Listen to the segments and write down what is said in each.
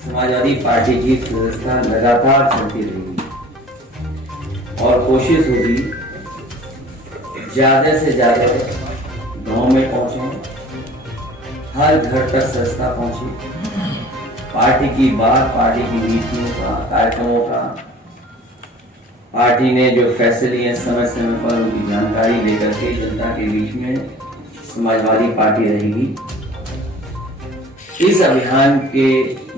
Samajwadi party की व्यवस्था लगातार चलती रही और कोशिश होगी ज्यादा से ज्यादा गांव में पहुंचे, हर घर तक सस्ता पहुंचे। पार्टी की बात, पार्टी की नीतियों का, कार्यक्रमों का, पार्टी ने जो फैसले लिए समय समय पर उनकी जानकारी लेकर के जनता के बीच में समाजवादी पार्टी रहेगी। इस अभियान के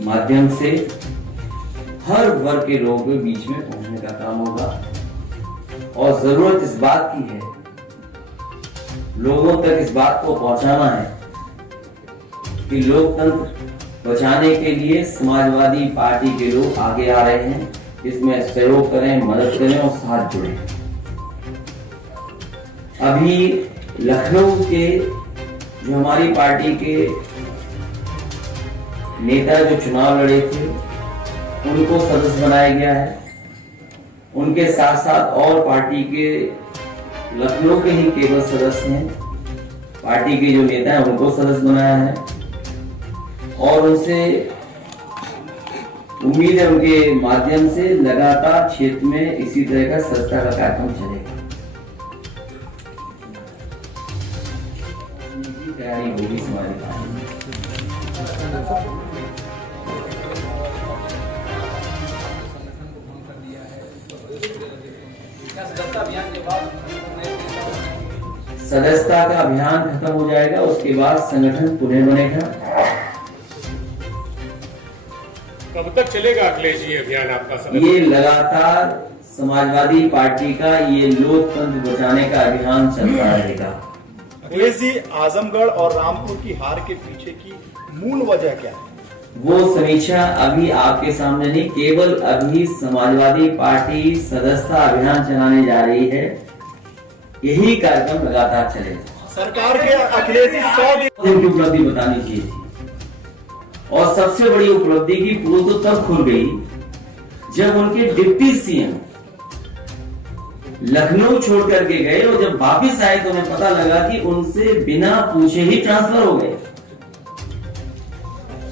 माध्यम से हर वर्ग के लोगों के बीच में पहुंचने का काम होगा और जरूरत इस बात की है, लोगों तक इस बात को पहुंचाना है कि लोकतंत्र बचाने के लिए समाजवादी पार्टी के लोग आगे आ रहे हैं, इसमें सहयोग करें, मदद करें और साथ जुड़ें। अभी लखनऊ के जो हमारी पार्टी के नेता जो चुनाव लड़े थे उनको सदस्य बनाया गया है। उनके साथ साथ और पार्टी के लखनऊ के ही केवल सदस्य हैं, पार्टी के जो नेता हैं उनको सदस्य बनाया है और उनसे उम्मीद है उनके माध्यम से लगातार क्षेत्र में इसी तरह का सदस्यता का कार्यक्रम चलेगा। तैयारी होगी हमारी पार्टी में। सदस्यता का अभियान खत्म हो जाएगा, उसके बाद संगठन पुनः बनेगा। कब तक चलेगा अखिलेश जी अभियान आपका? ये लगातार समाजवादी पार्टी का ये लोकतंत्र बचाने का अभियान चलता रहेगा। अखिलेश जी, आजमगढ़ और रामपुर की हार के पीछे की मूल वजह क्या है? वो समीक्षा अभी आपके सामने नहीं, केवल अभी समाजवादी पार्टी सदस्यता अभियान चलाने जा रही है, यही कार्यक्रम लगातार चलेगा। सरकार के अखिलेश जी 100 दिन की उपलब्धि बतानी चाहिए थी और सबसे बड़ी उपलब्धि की पोल तो तब खुल गई जब उनके डिप्टी सीएम लखनऊ छोड़ करके गए और जब वापिस आए तो उन्हें पता लगा कि उनसे बिना पूछे ही ट्रांसफर हो गए।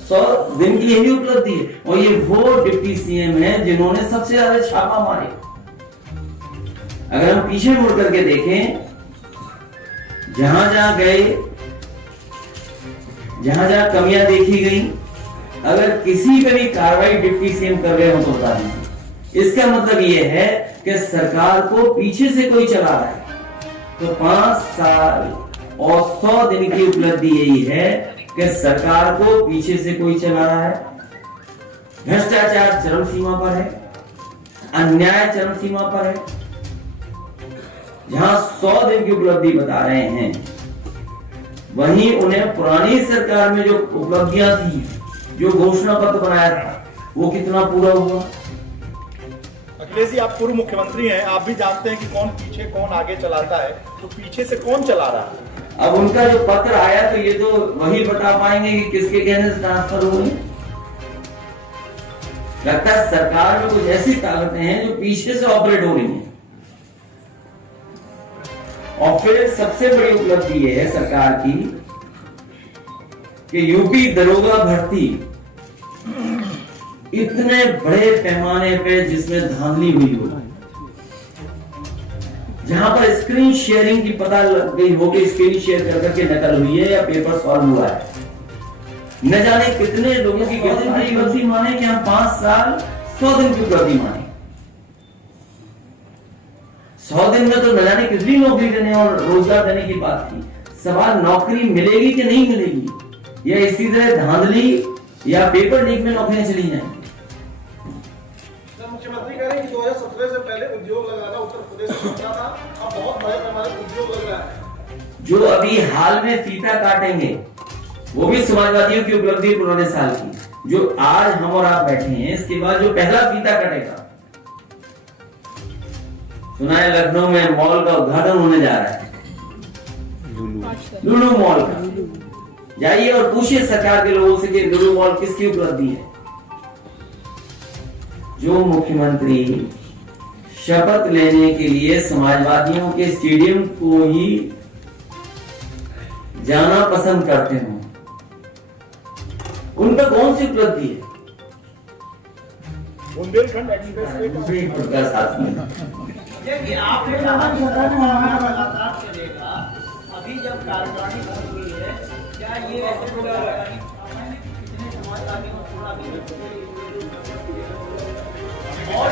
100 दिन की यही उपलब्धि है और ये वो डिप्टी सीएम है जिन्होंने सबसे ज्यादा छापा मारे। अगर हम पीछे मुड़ करके देखें, जहां जहां गए, जहां जहां कमियां देखी गई, अगर किसी पे भी कार्रवाई डिप्टी सीएम कर रहे हो तो बता दीजिए। इसका मतलब ये है कि सरकार को पीछे से कोई चला रहा है। तो 5 साल और 100 दिन की उपलब्धि यही है कि सरकार को पीछे से कोई चला रहा है। भ्रष्टाचार चरम सीमा पर है, अन्याय चरम सीमा पर है। जहां 100 दिन की उपलब्धि बता रहे हैं, वहीं उन्हें पुरानी सरकार में जो उपलब्धियां थी, जो घोषणा पत्र बनाया था, वो कितना पूरा हुआ? अखिलेश जी, आप पूर्व मुख्यमंत्री हैं, आप भी जानते हैं कि कौन पीछे कौन आगे चलाता है, तो पीछे से कौन चला रहा है? अब उनका जो पत्र आया तो ये तो वही बता पाएंगे कि किसके कहने से ट्रांसफर हुए। लगता है सरकार में कुछ ऐसी ताकतें हैं जो पीछे से ऑपरेट हो रही हैं। और फिर सबसे बड़ी उपलब्धि ये है सरकार की कि यूपी दरोगा भर्ती इतने बड़े पैमाने पे जिसमें धांधली हुई हो, जहां पर स्क्रीन शेयरिंग की पता लग गई हो कि स्क्रीन शेयर कर करके नकल हुई है या पेपर सॉल्व हुआ है, न जाने कितने लोगों की उपलब्धि माने कि हम 5 साल 100 दिन की उपलब्धि माने। 100 दिन में तो न जाने कितनी नौकरी देने और रोजगार देने की बात थी। सवाल नौकरी मिलेगी कि नहीं मिलेगी, या इसी तरह धांधली या पेपर लीक में नौकरियां चली जाएंगी। मुख्यमंत्री कह रहे हैं कि 2017 से पहले उद्योग लगाना उत्तर प्रदेश में होता था, अब बहुत बड़े पैमाने पर उद्योग लग रहा है। जो अभी हाल में फीता काटेंगे वो भी समाजवादियों की उपलब्धि पुराने साल की। जो आज हम और आप बैठे हैं, इसके बाद जो पहला फीता कटेगा सुना है लखनऊ में मॉल का उद्घाटन होने जा रहा है, लुलु मॉल का। जाइए और पूछिए सरकार के लोगों से कि लुलु मॉल किसकी उपलब्धि है। जो मुख्यमंत्री शपथ लेने के लिए समाजवादियों के स्टेडियम को ही जाना पसंद करते हो, उनका कौन सी उपलब्धि है? बुंदेलखंड एक्सप्रेसवे का साथ में देखिए आपने कहा कि लगातार चलेगा, अभी जब कार्यकारिणी बन हुई है, क्या ये ऐसे लोग कितने समाजवादी को थोड़ा भी और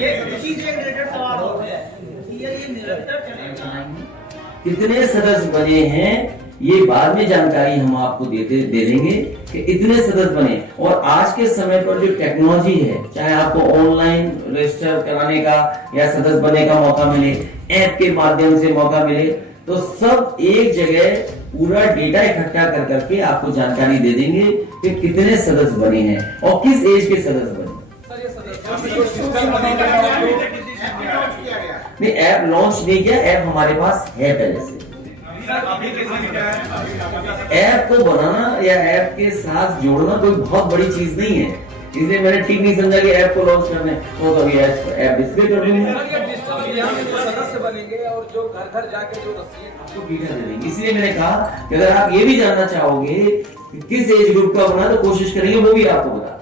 ये इसी से रिलेटेड सवाल हो गया कि ये निरंतर चलेगा। कितने सदस्य बने हैं ये बाद में जानकारी हम आपको दे देंगे कि इतने सदस्य बने। और आज के समय पर जो टेक्नोलॉजी है, चाहे आपको ऑनलाइन रजिस्टर कराने का या सदस्य बनने का मौका मिले, ऐप के माध्यम से मौका मिले, तो सब एक जगह पूरा डेटा इकट्ठा कर करके आपको जानकारी दे देंगे कि कितने सदस्य बने हैं और किस एज के सदस्य बने। नहीं, ऐप लॉन्च नहीं किया, ऐप हमारे पास है पहले से। ऐप को बनाना या ऐप के साथ जोड़ना कोई बहुत बड़ी चीज नहीं है, इसलिए मैंने ठीक नहीं समझा कि ऐप को लॉन्च करने तो कभी ऐप डिस्प्ले कर देंगे, सदस्य बनेंगे और जो घर घर जाके जो आपको डेटा दे देंगे। इसलिए मैंने कहा कि अगर आप ये भी जानना चाहोगे कि किस एज ग्रुप का बना, तो कोशिश करेंगे वो भी आपको बता।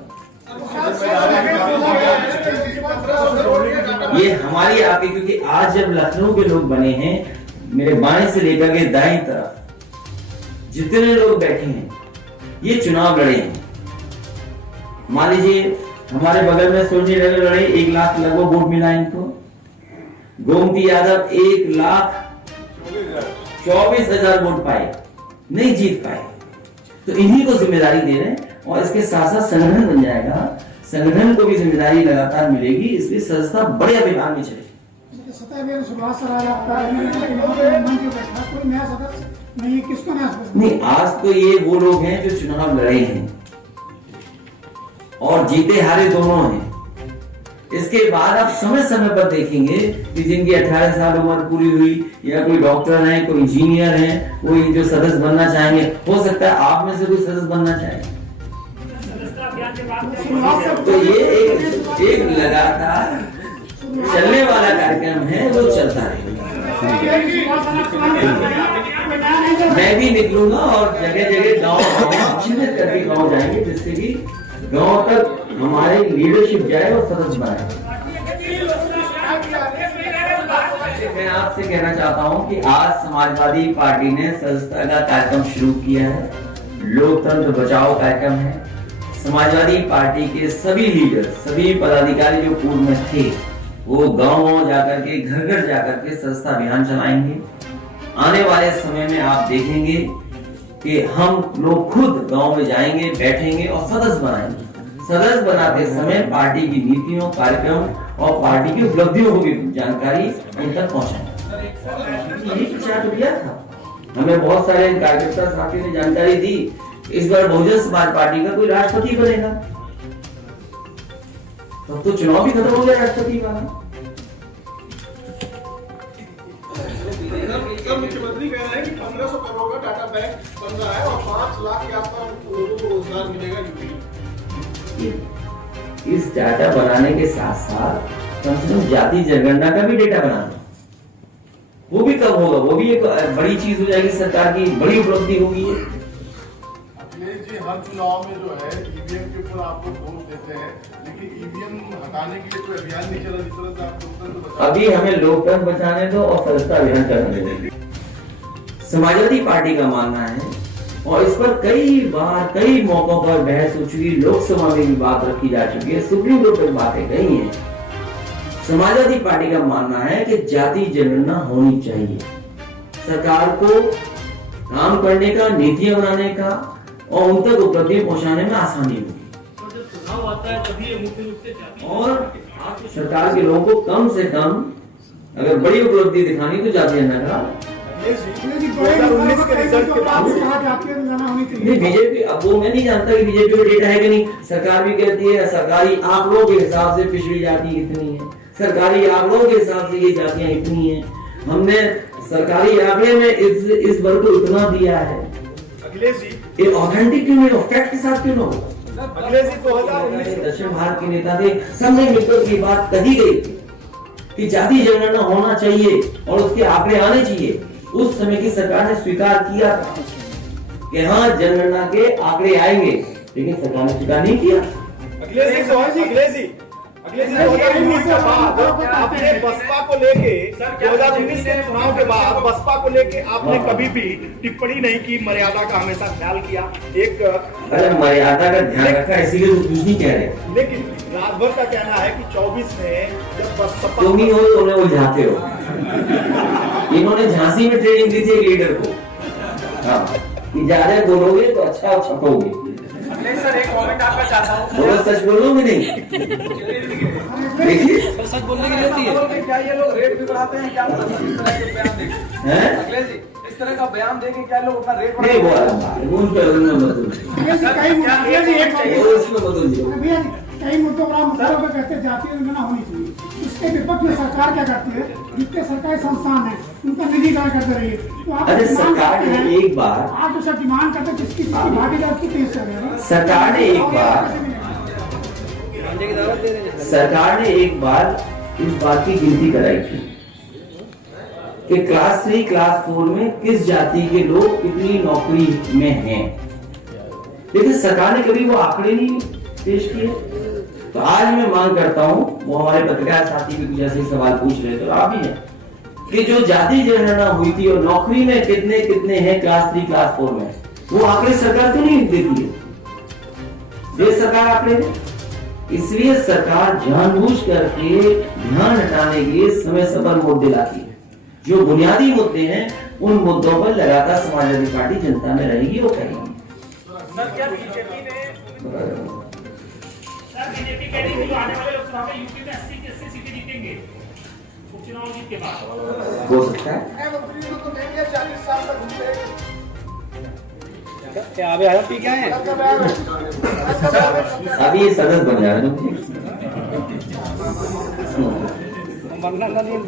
ये हमारी आपकी, क्योंकि आज जब लखनऊ के लोग बने हैं, मेरे बाएं से लेकर के दाएं तरफ जितने लोग बैठे हैं ये चुनाव लड़े हैं। मान लीजिए हमारे बगल में सोनी रवि लड़े, 1 लाख लगभग वोट मिला इनको। गोमती यादव 1,24,000 वोट पाए, नहीं जीत पाए, तो इन्हीं को जिम्मेदारी दे रहे हैं। और इसके साथ साथ संगठन बन जाएगा, संगठन को भी जिम्मेदारी लगातार मिलेगी, इसलिए सदस्यता बड़े अभियान में चलेगी। नहीं, आज तो ये वो लोग हैं जो चुनाव लड़े हैं और जीते हारे दोनों हैं। इसके बाद आप समय समय पर देखेंगे कि जिनकी 18 साल उम्र पूरी हुई, या कोई डॉक्टर है, कोई इंजीनियर है, कोई जो सदस्य बनना चाहेंगे, हो सकता है आप में से कोई सदस्य बनना चाहे। तो ये एक लगातार चलने वाला कार्यक्रम है, वो चलता रहेगा। मैं भी निकलूंगा और जगह जगह गाँव चिन्हित करके गाँव जाएंगे, जिससे कि गाँव तक हमारे लीडरशिप जाए और सदस्य बनाए। मैं आपसे कहना चाहता हूं कि आज समाजवादी पार्टी ने सदस्यता का कार्यक्रम शुरू किया है, लोकतंत्र बचाओ कार्यक्रम है। समाजवादी पार्टी के सभी लीडर, सभी पदाधिकारी जो पूर्व में थे, वो गांव जाकर के, घर घर जाकर के सदस्यता अभियान चलाएंगे। आने वाले समय में आप देखेंगे कि हम लोग खुद गांव में जाएंगे, बैठेंगे और सदस्य बनाएंगे। सदस्य बनाते समय पार्टी की नीतियों, कार्यक्रम और पार्टी की उपलब्धियों को भी जानकारी उन तक पहुंचाएंगे। यही विचार दिया था, हमें बहुत सारे कार्यकर्ता साथियों ने जानकारी दी, इस बार बहुजन समाज पार्टी का कोई राष्ट्रपति बनेगा, तो चुनाव भी खत्म हो गया राष्ट्रपति वाला। मुख्यमंत्री कह रहे हैं कि 1500 करोड़ का डाटा बैंक बन रहा है और 5 लाख के आसपास लोगों को रोजगार मिलेगा यूपी। इस डाटा बनाने के साथ साथ कम से कम जाति जनगणना का भी डेटा बनाना, वो भी कब होगा, वो भी एक बड़ी चीज हो जाएगी, सरकार की बड़ी उपलब्धि होगी। अखिलेश जी, हर चुनाव में जो है ईवीएम के ऊपर आप लोग वोट देते हैं, लेकिन ईवीएम हटाने के लिए कोई अभियान नहीं चला, जिस तरह से आप लोकतंत्र बचाने। अभी हमें लोकतंत्र बचाने दो और सदस्यता अभियान करने देंगे। समाजवादी पार्टी का मानना है, और इस पर कई बार कई मौकों पर बहस हो चुकी, लोकसभा में भी बात रखी जा चुकी है, सुप्रीम कोर्ट तक बातें कही हैं। समाजवादी पार्टी का मानना है कि जाति जनगणना होनी चाहिए, सरकार को काम करने का, नीतियां बनाने का और उन तक उपलब्धि पहुंचाने में आसानी होगी। और सरकार के लोगों को कम से कम अगर बड़ी उपलब्धि दिखानी तो जाति जनगणना का। बीजेपी, अब वो मैं नहीं जानता कि बीजेपी का डेटा है कि नहीं। सरकार भी कहती है, सरकारी आंकड़ों के हिसाब से पिछड़ी जाति कितनी है, सरकारी आंकड़ों के हिसाब से ये जातियां इतनी हैं, हमने सरकारी आंकड़े में इस वर्ग को इतना दिया है। अखिलेश जी, ये ऑथेंटिक क्यों नहीं, फैक्ट के साथ क्यों ना हो? अखिलेश जी 2019 दक्षिण भारत के नेता थे, सबने मिलकर की बात कही गई थी कि जाति जनगणना होना चाहिए और उसके आंकड़े आने चाहिए। उस समय की सरकार ने स्वीकार किया था कि हाँ जनगणना के आंकड़े आएंगे, लेकिन सरकार ने स्वीकार नहीं किया। अखिलेश जी 2019 के बाद आपने बसपा को लेके 2019 के चुनाव के बाद बसपा को लेके आपने कभी भी टिप्पणी नहीं की, मर्यादा का हमेशा ख्याल किया। एक अरे मर्यादा का ध्यान रखा, इसीलिए तो कुछ नहीं कह रहे। लेकिन राजभर का कहना है कि 24 में जब बसपा तुम ही हो तो उन्हें उलझाते हो। इन्होंने झांसी में ट्रेनिंग दी थी एक लीडर को, हाँ, कि ज्यादा बोलोगे तो अच्छा छपोगे। सर एक कमेंट आपका चाहता हूँ, बोलो सच बोलोगे नहीं, देखिए सच बोलने की रहती है। क्या ये लोग रेट भी बढ़ाते हैं क्या? इस तरह के बयान देके हैं? अखिलेश जी, इस तरह का बयान देके क्या लोग अपना रेट नहीं बढ़ाते बोला, उन पे उन्होंने बदल दिया। कई मुद्दों पर आप मुद्दों पर कहते जातीय जनगणना होनी चाहिए। इसके विपक्ष में सरकार क्या करती है? जितने सरकारी संस्थान है उनका निजीकरण करते रहिए। तो आप अरे डिमांड सरकार करते ने हैं, एक बार, आप जो सर डिमांड करते हैं जिसकी भागीदारी उसकी तेज कर रहे हैं। सरकार ने एक बार इस बात की गिनती कराई थी कि क्लास 3 क्लास 4 में किस जाति के लोग कितनी नौकरी में हैं, लेकिन सरकार ने कभी वो आंकड़े नहीं पेश किए। तो आज मैं मांग करता हूं, वो हमारे पत्रकार साथी भी कुछ ऐसे सवाल पूछ रहे थे, आप भी हैं, कि जो जाति जनगणना हुई थी और नौकरी में कितने कितने हैं क्लास 3 क्लास 4 में, वो आंकड़े सरकार क्यों नहीं देती है? ये सरकार आंकड़े दे। इसलिए सरकार जानबूझ करके ध्यान हटाने के लिए समय पर मुद्दे लाती है। जो बुनियादी मुद्दे हैं उन मुद्दों पर लगातार समाजवादी पार्टी जनता में रहेगी, वो कहेगी। बीजेपी कह रही थी आने वाले लोकसभा में यूपी में 80 की 80 सीटें जीतेंगे उपचुनाव जीत के बाद। हो सकता है। तो कहेंगे 40 साल तक घूमते क्या अभी आया पी क्या है? अभी ये सदस्य बन जा रहे हैं। बनना नहीं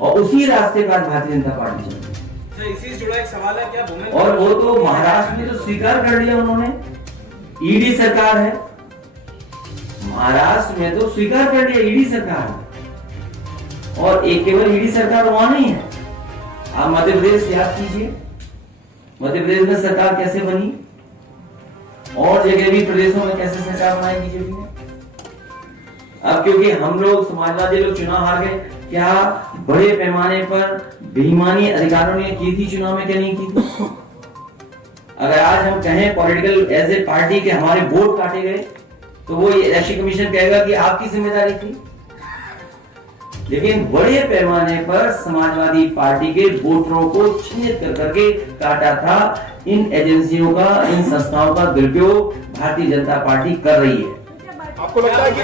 और उसी रास्ते पर भारतीय जनता पार्टी चल रही। इसी से जुड़ा एक सवाल है, क्या भूमि और वो तो महाराष्ट्र में तो स्वीकार कर लिया उन्होंने, ईडी सरकार है महाराष्ट्र में, तो स्वीकार कर लिया ईडी सरकार है। और एक केवल ईडी सरकार वहां नहीं है, आप मध्य प्रदेश याद कीजिए, मध्य प्रदेश में सरकार कैसे बनी, और जगह भी प्रदेशों में कैसे सरकार बनाई बीजेपी ने। अब क्योंकि हम लोग समाजवादी लोग चुनाव हार गए, क्या बड़े पैमाने पर बेईमानी अधिकारियों ने की थी चुनाव में, क्या नहीं की थी? अगर आज हम कहें पॉलिटिकल एज ए पार्टी के हमारे वोट काटे गए, तो वो इलेक्शन कमीशन कहेगा कि आपकी जिम्मेदारी थी। लेकिन बड़े पैमाने पर समाजवादी पार्टी के वोटरों को चिन्हित कर करके काटा था। इन एजेंसियों का, इन संस्थाओं का दुरुपयोग भारतीय जनता पार्टी कर रही है। आपको लगता है कि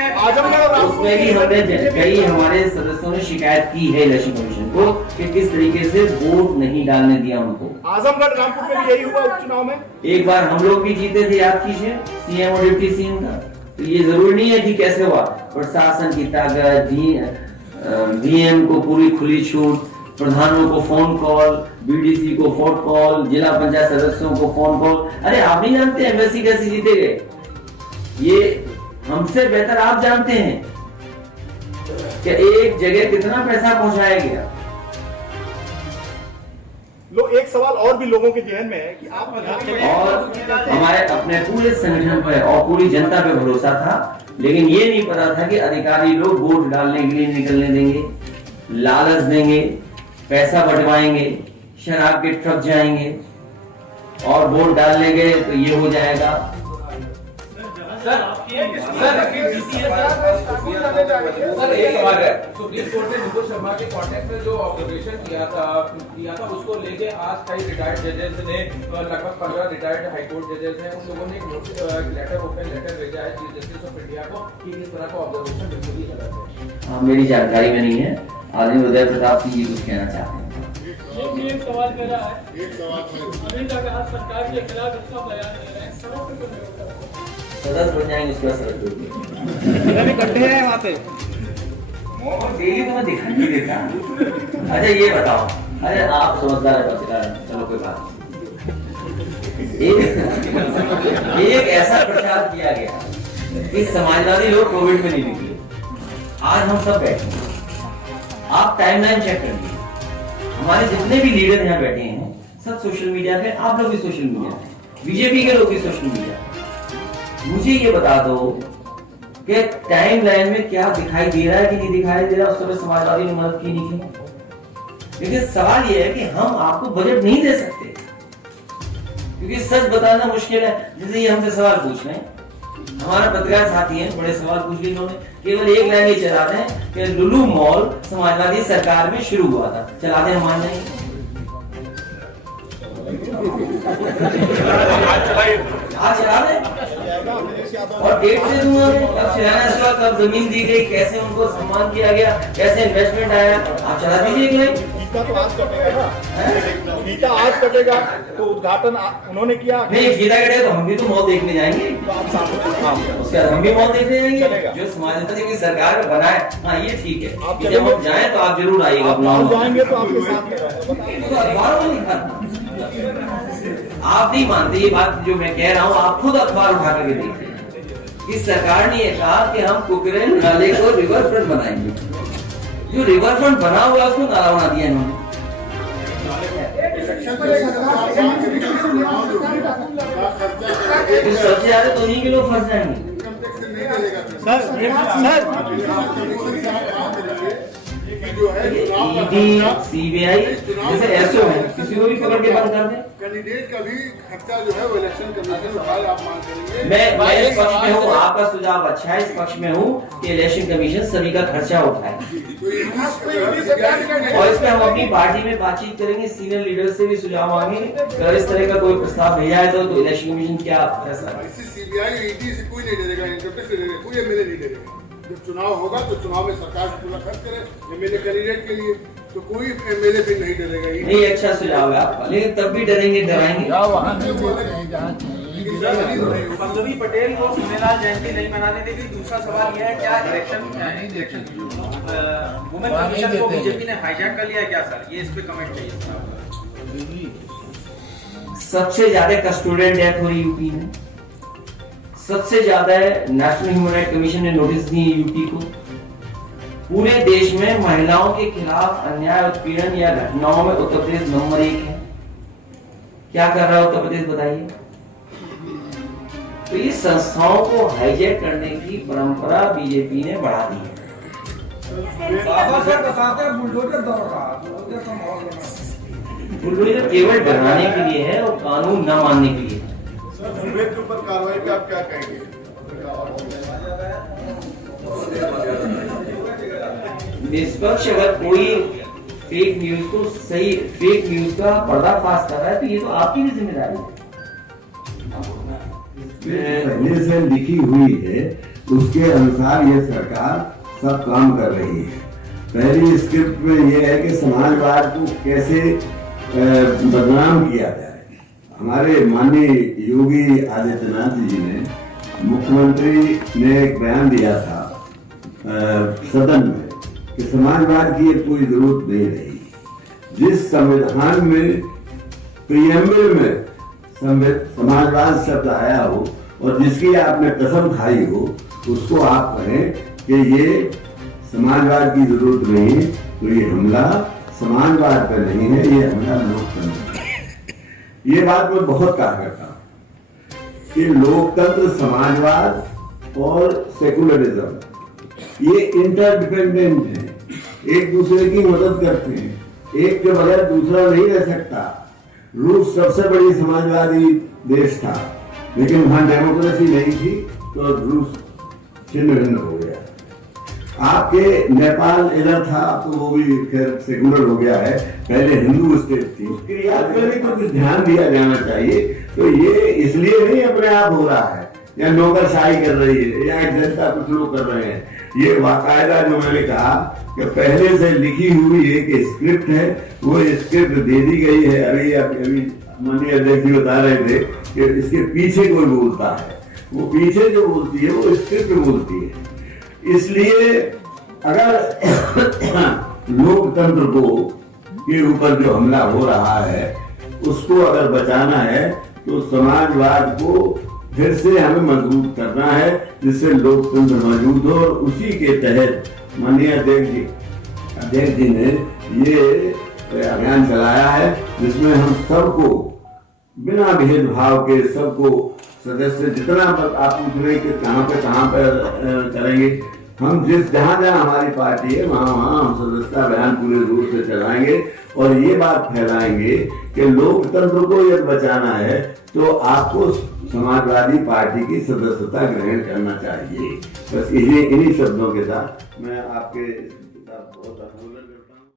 आजमगढ़ और उसमें भी हमने कई हमारे सदस्यों ने शिकायत की है इलेक्शन कमीशन को कि किस तरीके से वोट नहीं डालने दिया उनको। आजमगढ़ रामपुर में भी यही हुआ उपचुनाव में। एक बार हम लोग भी जीते थे, याद कीजिए, सीएम और डिप्टी सीएम का। तो ये जरूरी नहीं है कि कैसे हुआ, प्रशासन की ताकत, डीएम को पूरी खुली छूट, प्रधानों को फोन कॉल, बीडीसी को फोन कॉल, जिला पंचायत सदस्यों को फोन कॉल। अरे आप नहीं जानते एमएससी कैसे जीते गए, ये हमसे बेहतर आप जानते हैं कि एक जगह कितना पैसा पहुंचाया गया। एक सवाल और भी लोगों के जहन में है कि आप और हमारे अपने पूरे संगठन पर और पूरी जनता पे भरोसा था, लेकिन ये नहीं पता था कि अधिकारी लोग वोट डालने के लिए निकलने देंगे, लालच देंगे, पैसा बंटवाएंगे, शराब के ट्रक जाएंगे और वोट डालने गए तो ये हो जाएगा। एक सवाल है, सुप्रीम कोर्ट ने नुपुर शर्मा के कॉन्टेक्ट में जो ऑब्जर्वेशन किया था उसको लेके आज कई रिटायर्ड जजेस ने लगभग 15 रिटायर्ड हाईकोर्ट जजेस हैं, उन लोगों ने एक लेटर ओपन लेटर भेजा है चीफ जस्टिस ऑफ इंडिया को कि इस तरह का ऑब्जर्वेशन बिल्कुल ही गलत है। मेरी जानकारी में नहीं है, आदरणीय उदय प्रताप सिंह जी कुछ कहना चाहते हैं। एक सवाल मेरा है, अभी तक आप सरकार के खिलाफ इसका बयान दे रहे हैं, सड़क पे क्यों नहीं होता? सदस्य बन जाएंगे उसके बाद सड़क पे गड्ढे हैं वहाँ पे, डेली तो मैं दिखाई नहीं देता। अच्छा ये बताओ, अरे आप समझदार है पत्रकार, चलो कोई बात नहीं। एक ऐसा प्रचार किया गया कि समाजवादी लोग कोविड में नहीं निकले, आज हम सब बैठे हैं, आप टाइमलाइन चेक कर लीजिए, हमारे जितने भी लीडर यहाँ बैठे हैं सब सोशल मीडिया पे, आप लोग भी सोशल मीडिया पे, बीजेपी के लोग भी सोशल मीडिया पे। मुझे ये बता दो कि टाइमलाइन में क्या दिखाई दे रहा है कि नहीं दिखाई दे रहा, उस समय समाजवादी ने मदद की नहीं की। लेकिन सवाल ये है कि हम आपको बजट नहीं दे सकते, क्योंकि सच बताना मुश्किल है। जैसे ये हमसे सवाल पूछ रहे हैं, हमारा पत्रकार साथी है, बड़े सवाल पूछ लिए इन्होंने, केवल एक लाइन ये चला रहे हैं कि लुलु मॉल समाजवादी सरकार में शुरू हुआ था, चला दें, हम मान नहीं। आज चला दें और डेट से दूंगा, कब शिलान्यास हुआ, कब जमीन दी गई, कैसे उनको सम्मान किया गया, कैसे इन्वेस्टमेंट आया, आप चला दीजिए कि नहीं। गीता तो आज कटेगा ना, गीता आज कटेगा तो उद्घाटन उन्होंने किया नहीं, गीता कटेगा तो हम भी तो मॉल देखने जाएंगे, उसके बाद हम भी मॉल देखने जाएंगे जो समाजवादी की सरकार में बना है। हाँ ये ठीक है, जब हम जाए तो आप जरूर आइएगा, आप जाएंगे तो आपके साथ अखबारों में लिखा, आप नहीं मानते ये बात जो मैं कह रहा हूँ, आप खुद अखबार उठा करके देखिए। इस सरकार ने ये कहा कि हम कुकरेल नाले को रिवर फ्रंट बनाएंगे, जो रिवर फ्रंट बना हुआ उसको नाला बना दिया इन्होंने। सबसे ज्यादा तो उन्हीं के लोग फंस जाएंगे। जो है सीबीआई जैसे ऐसे है, किसी को भी पकड़ के बंद कर दे। कैंडिडेट का भी खर्चा जो है वो इलेक्शन कमीशन उठाए, आप मांग करेंगे। मैं इस पक्ष में हूँ, आपका सुझाव अच्छा है, इस पक्ष में हूँ कि इलेक्शन कमीशन सभी का खर्चा उठाए, और इसमें हम अपनी पार्टी में बातचीत करेंगे, सीनियर लीडर से भी सुझाव मांगेंगे, अगर इस तरह का कोई प्रस्ताव भेजा है तो इलेक्शन कमीशन क्या फैसला। इससे सीबीआई ईडी से कोई नहीं डरेगा, इंटरप्रेस से डरेगा, कोई एमएलए नहीं डरेगा। जब चुनाव होगा तो चुनाव में सरकार पूरा खर्च करे एमएलए कैंडिडेट के लिए, तो कोई एमएलए भी नहीं डरेगा। नहीं, अच्छा सुझाव है आपका, लेकिन तब भी डरेंगे, डराएंगे। पल्लवी पटेल को सोनेलाल जयंती नहीं मनाने देगी। दूसरा सवाल यह है, क्या इलेक्शन वुमेन कमीशन को बीजेपी ने हाईजैक कर लिया है क्या सर? ये इस पे कमेंट चाहिए। सबसे ज्यादा कस्टोडियन डेथ हो रही यूपी में, सबसे ज्यादा नेशनल ह्यूमन राइट कमीशन ने नोटिस दी यूपी को। पूरे देश में महिलाओं के खिलाफ अन्याय, उत्पीड़न या घटनाओं में उत्तर प्रदेश नंबर 1 है। क्या कर रहा है उत्तर प्रदेश बताइए? तो इस संस्थाओं को हाईजैक करने की परंपरा बीजेपी ने बढ़ा दी है। बुलडोजर केवल डराने के लिए है और कानून न मानने के लिए। मुंबई के ऊपर कार्रवाई पे आप क्या कहेंगे? निष्पक्ष अगर कोई फेक न्यूज को सही, फेक न्यूज का पर्दाफाश कर रहा है तो ये तो आपकी भी जिम्मेदारी है। पहले से लिखी हुई है उसके अनुसार ये सरकार सब काम कर रही है। पहली स्क्रिप्ट में ये है कि समाजवाद को कैसे बदनाम किया जाए। हमारे माननीय योगी आदित्यनाथ जी ने, मुख्यमंत्री ने एक बयान दिया था सदन में कि समाजवाद की अब कोई जरूरत नहीं रही। जिस संविधान में प्रियम्बल में समाजवाद शब्द आया हो और जिसकी आपने कसम खाई हो, उसको आप कहें कि ये समाजवाद की जरूरत नहीं है, तो ये हमला समाजवाद पर नहीं है, ये हमला लोकतंत्र पर है। ये बात मैं बहुत कहा करता हूं कि लोकतंत्र, समाजवाद और सेकुलरिज्म ये इंटरडिपेंडेंट है, एक दूसरे की मदद करते हैं, एक के बगैर दूसरा नहीं रह सकता। रूस सबसे बड़ी समाजवादी देश था, लेकिन वहां डेमोक्रेसी नहीं थी, तो रूस छिन्न भिन्न हो गया। आपके नेपाल इधर था तो वो भी खैर सेकुलर हो गया है, पहले हिंदू स्टेट थी, उसके लिए भी कुछ ध्यान दिया जाना चाहिए। तो ये इसलिए नहीं अपने आप हो रहा है या नौकरशाही कर रही है या एक जनता कुछ लोग कर रहे हैं, ये बाकायदा जो मैंने कहा कि पहले से लिखी हुई एक स्क्रिप्ट है, वो स्क्रिप्ट दे दी गई है। अभी माननीय अध्यक्ष जी बता रहे थे कि इसके पीछे कोई बोलता है, वो पीछे जो बोलती है वो स्क्रिप्ट बोलती है। इसलिए अगर लोकतंत्र को के ऊपर जो हमला हो रहा है उसको अगर बचाना है तो समाजवाद को फिर से हमें मजबूत करना है, जिससे लोकतंत्र मौजूद हो। और उसी के तहत माननीय अध्यक्ष जी ने ये अभियान चलाया है, जिसमें हम सबको बिना भेदभाव के सबको सदस्य जितना आप पूछ रहे कि कहाँ पे करेंगे, हम जहाँ हमारी पार्टी है वहाँ हम सदस्यता अभियान पूरे रूप से चलाएंगे और ये बात फैलाएंगे कि लोकतंत्र को यदि बचाना है तो आपको समाजवादी पार्टी की सदस्यता ग्रहण करना चाहिए। बस इन्हीं शब्दों के साथ मैं आपके बहुत